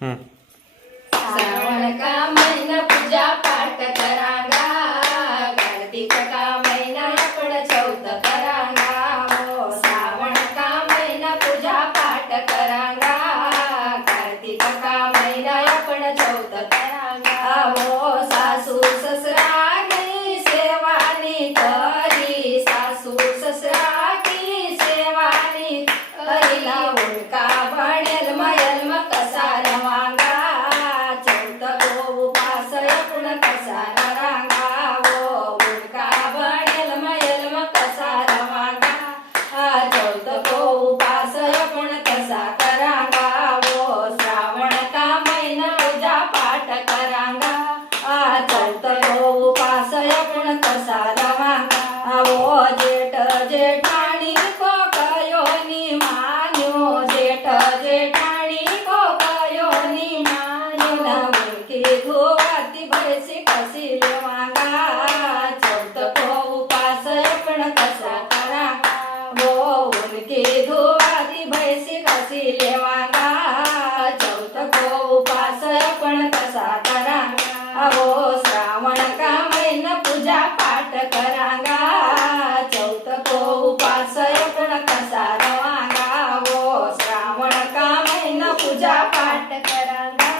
श्रावण का महिना पूजा पाठ करांगा, कार्तिक का महिना आपण चौथ करांगा हो। श्रावण का महिना पूजा पाठ करांगा, कार्तिक का महिना आपण चौथ करांगा हो। सासू ससरा की सेवानी करी, सासू ससरा की सेवानी करीला उडका बनेल मयल मग कसा रवांगा, चौथ को उपास आपण कसा रांगा हो। उडका बनेल मयल मग कसा रवांगा, चौथ को उपास आपण कसा करांगा हो। श्रावण का महिना पूजा पाठ करांगा, चौथ को उपास आपण कसा रवांगा हो। जेठ जेठाणी को कयोनी मान्यो, जेठ जेठाणी को कयोनी मान्यो, उनकी धुवाती भैसी कसी लेवांगा, चौथ को उपास आपण कसा करांगा हो। उनकी धुवाती भैसी कसी लेवांगा, चौथ को उपास आपण कसा करांगा हो। श्रावण का महिना पूजा पाठ करांगा, चौथ को उपास आपण कसा रवांगा हो। श्रावण का महिना पूजा पाठ करांगा,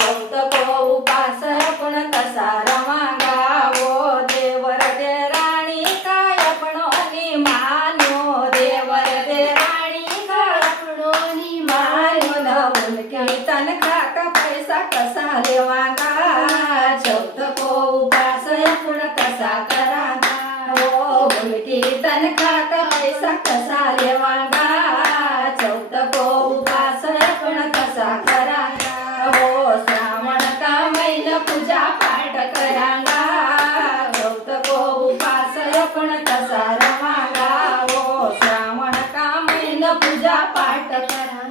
चौथ को उपास आपण कसा रवांगा हो। देवर देराणी काय आपणोनी मान्यो, देवर देराणी काय आपणोनी मान्यो, नवून कीर्तन खाका पैसा कसा लेवांगा, चौथ को उपास आपण कसा करांगा हो। कीर्तन खाका पैसा कसा लेवांगा, चौथ को उपास आपण कसा करांगा हो। श्रावण का महिना पूजा पाठ करांगा, चौथ को उपास आपण कसा रवांगा हो। श्रावण का महिना पूजा पाठ करांगा।